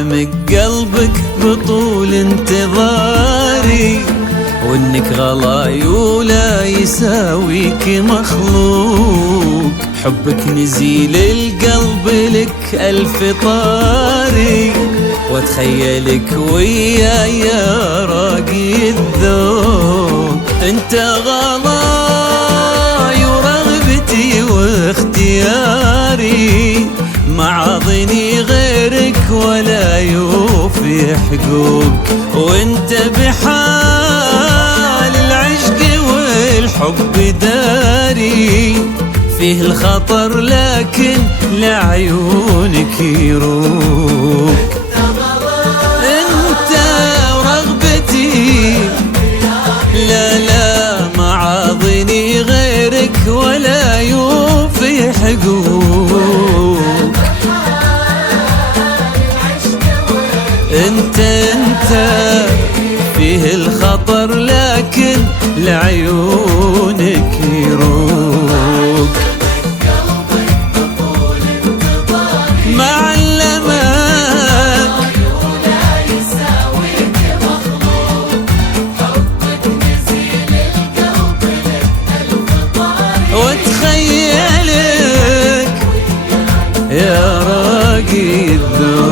علمك قلبك بطول انتظاري، وانك غلاي ولا يساويك مخلوق. حبك نزيل القلب لك ألف طاري، واتخيلك وياي يا راقي الذوق. انت غلاي ورغبتي واختياري، معاضني غيرك ولا يوفي حقوق. وانت بحال العشق والحب داري، فيه الخطر لكن لعيونك يروق. انت ورغبتي لا لا معاضني غيرك ولا يوفي حقوق. انت فيه الخطر لكن لعيونك يروق. ما علمك ولا يساويك مخلوق، حبك نزيل القلب لك ألف طاري، واتخيلك يا راقي الذوق.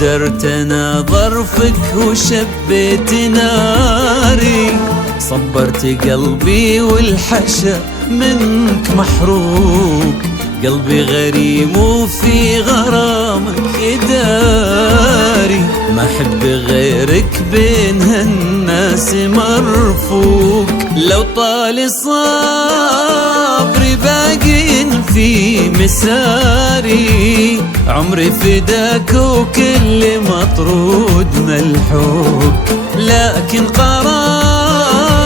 قدرت انا ظرفك وشبيت ناري، صبرت قلبي والحشا منك محروق. قلبي غريم وفي غرامك داري، ما احب غيرك بين هالناس مرفوق. لو طال صبري باقي في مساري، عمري فداك وكل مطرود ملحوق. لكن قرارك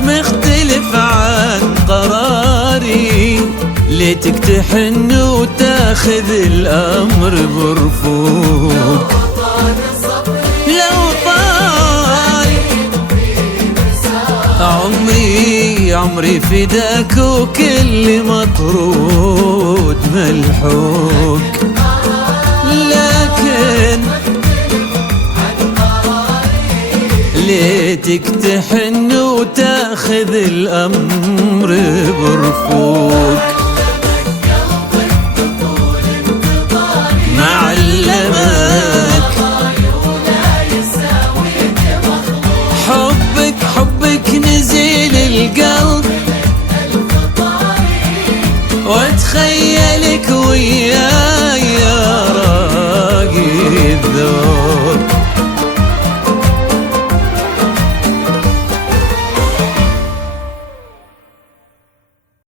مختلف عن قراري، ليتك تحن وتاخذ الأمر برفوق. لو طال عمري فداك وكل مطرود ملحوق. لكن ليتك تحن وتاخذ الأمر برفوق. ما علمك حبك نزيل القلب، واتخيل